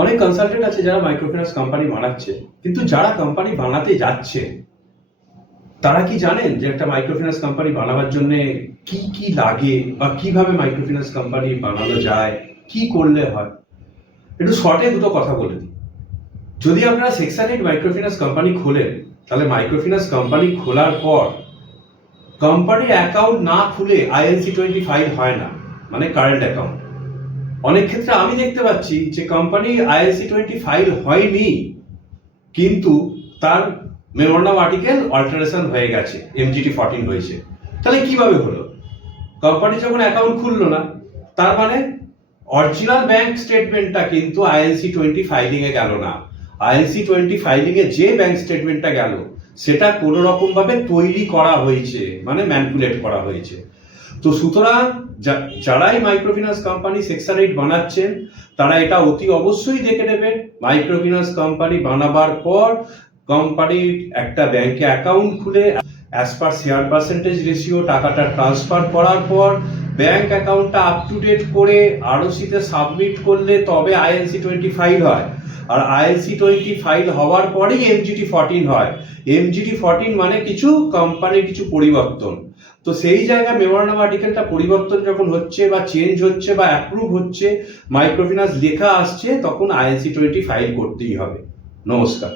অনেক কনসালটেন্ট আছে যারা মাইক্রোফিন্যান্স কোম্পানি বানাচ্ছে, কিন্তু যারা কোম্পানি বানাতে যাচ্ছে তারা কি জানেন যে একটা মাইক্রোফিন্যান্স কোম্পানি বানাবার জন্য কি কি লাগে বা কিভাবে মাইক্রোফিন্যান্স কোম্পানি বানানো যায়, কি করলে হয়? একটু শর্টে দুটো কথা বলে দিই। যদি আপনারা সেকশন 8 মাইক্রোফিন্যান্স কোম্পানি খোলেন, তাহলে মাইক্রোফিন্যান্স কোম্পানি খোলার পর কোম্পানির অ্যাকাউন্ট না খুলে ILC 25 হয় না, মানে কারেন্ট অ্যাকাউন্ট। অনেক ক্ষেত্রে আমি দেখতে পাচ্ছি যে কোম্পানি ILC 25 হয়নি, কিন্তু তার মেমোরান্ডাম আর্টিকেল অল্টারেশন হয়ে গেছে, MGT 14 হয়েছে। তাহলে কিভাবে হলো? কোম্পানি যখন অ্যাকাউন্ট খুললো না, তার মানে অরিজিনাল ব্যাংক স্টেটমেন্টটা কিন্তু ILC 20 ফাইলিং এ গেল না। ILC 20 ফাইলিং এ যে ব্যাংক স্টেটমেন্টটা গেল সেটা কোনো রকম ভাবে তৈরি করা হয়েছে, মানে ম্যানিপুলেট করা হয়েছে। তো সুতরাং যারাই মাইক্রোফিন্যান্স কোম্পানি সেকশন 8 বানাচ্ছেন তারা এটা অতি অবশ্যই দেখে নেবেন। মাইক্রোফিন্যান্স কোম্পানি বানাবার পর কোম্পানির একটা ব্যাংকে অ্যাকাউন্ট খুলে as per share percentage ratio টাকাটা ট্রান্সফার করার পর ব্যাংক অ্যাকাউন্টটা আপ টু ডেট করে আরওসিতে সাবমিট করলে তবে ILC 25 হয়। আর ILC 25 হওয়ার পরেই MGT 14 হয়। MGT 14 মানে কিছু কোম্পানির কিছু পরিবর্তন। তো সেই জায়গায় মেমোরান্ডাম আর্টিকেলটা পরিবর্তন যখন হচ্ছে বা চেঞ্জ হচ্ছে বা অ্যাপ্রুভ হচ্ছে, মাইক্রোফিন্যান্স লেখা আসছে, তখন ILC 20 ফাইল করতেই হবে। নমস্কার।